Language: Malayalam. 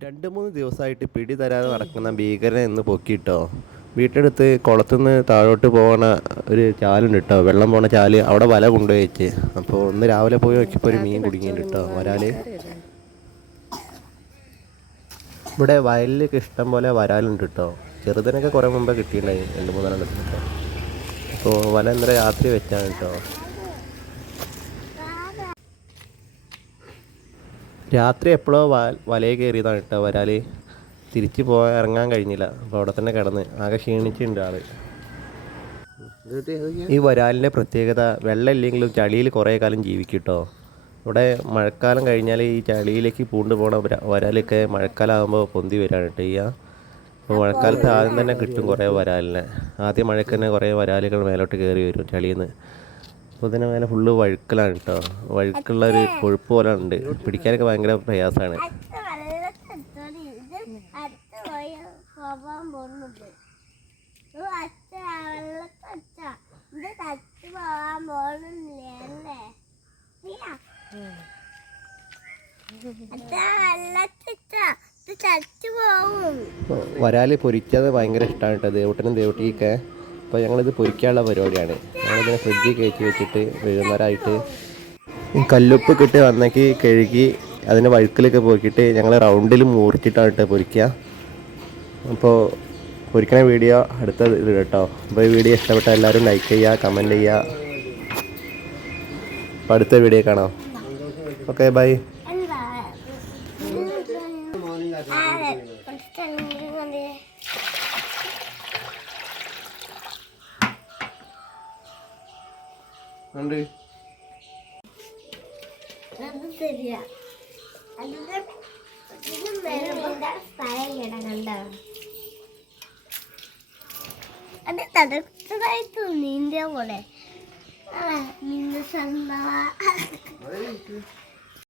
2-3 ദിവസമായിട്ട് പിടി തരാതെ നടക്കുന്ന ഭീകരനെ എന്ന് പൊക്കിയിട്ടോ. വീട്ടിനടുത്ത് കുളത്തുനിന്ന് താഴോട്ട് പോകണ ഒരു ചാലുണ്ട് കേട്ടോ, വെള്ളം പോണ ചാല്. അവിടെ വല കൊണ്ടുപോയി വെച്ച്. അപ്പോൾ ഒന്ന് രാവിലെ പോയി നോക്കിയപ്പോൾ ഒരു മീൻ കുടുങ്ങിയിട്ടുണ്ട് കേട്ടോ, വരാല്. ഇവിടെ വയലിലൊക്കെ ഇഷ്ടം പോലെ വരാലുണ്ട് കേട്ടോ. ചെറുതിനൊക്കെ കുറേ മുമ്പേ കിട്ടിയിട്ടുണ്ടായി, 2-3 എണ്ണത്തിനൊക്കെ. അപ്പോൾ വല ഇന്നലെ രാത്രി വെച്ചാണ് കേട്ടോ. രാത്രി എപ്പോഴോ വലയിൽ കയറിയതാണ് കേട്ടോ വരാൽ. തിരിച്ച് ഇറങ്ങാൻ കഴിഞ്ഞില്ല. അപ്പോൾ അവിടെ തന്നെ കിടന്ന് ആകെ ക്ഷീണിച്ചിട്ടുണ്ട് ആൾ. ഈ വരാലിൻ്റെ പ്രത്യേകത വെള്ളം ഇല്ലെങ്കിലും ചളിയിൽ കുറേ കാലം ജീവിക്കും കേട്ടോ. ഇവിടെ മഴക്കാലം കഴിഞ്ഞാൽ ഈ ചളിയിലേക്ക് പൂണ്ട് പോണ വരാലൊക്കെ മഴക്കാലം ആകുമ്പോൾ പൊന്തി വരാണ് കേട്ടോ ചെയ്യുക. അപ്പോൾ മഴക്കാലത്ത് ആദ്യം തന്നെ കിട്ടും കുറേ വരാലിനെ. ആദ്യം മഴയ്ക്ക് തന്നെ കുറേ വരാലുകൾ മേലോട്ട് കയറി വരും ചളിയിൽ നിന്ന്. അപ്പോൾ ഇതിന് മേലെ ഫുള്ള് വഴുക്കലാണ് കേട്ടോ. വഴുക്കുള്ളൊരു കൊഴുപ്പ് പോലെ ഉണ്ട്. പിടിക്കാനൊക്കെ ഭയങ്കര പ്രയാസമാണ്. വരാല് പൊരിക്കാതെ ഭയങ്കര ഇഷ്ടമാണ് കേട്ടോ ദേവട്ടനും ദേവട്ടിയൊക്കെ. അപ്പോൾ ഞങ്ങളിത് പൊരിക്കാനുള്ള പരിപാടിയാണ്. ഞങ്ങളിതിനെ ഫ്രിഡ്ജിൽ കയറ്റി വെച്ചിട്ട് വൈകുന്നേരമായിട്ട് കല്ലുപ്പ് ഇട്ട് വന്നേക്ക് കഴുകി അതിൻ്റെ വഴുക്കിലൊക്കെ പോക്കിയിട്ട് ഞങ്ങൾ റൗണ്ടിൽ മുറിച്ചിട്ടാണ് കേട്ടോ പൊരിക്കുക. അപ്പോൾ പൊരിക്കണ വീഡിയോ അടുത്ത ഇത് കേട്ടോ. അപ്പോൾ ഈ വീഡിയോ ഇഷ്ടപ്പെട്ട എല്ലാവരും ലൈക്ക് ചെയ്യുക, കമൻറ്റ് ചെയ്യുക. അപ്പോൾ അടുത്ത വീഡിയോ കാണാം. Okay, bye. ഉണ്ട് അത് തടസ്സമായിട്ട് നീന്തിയ പോലെ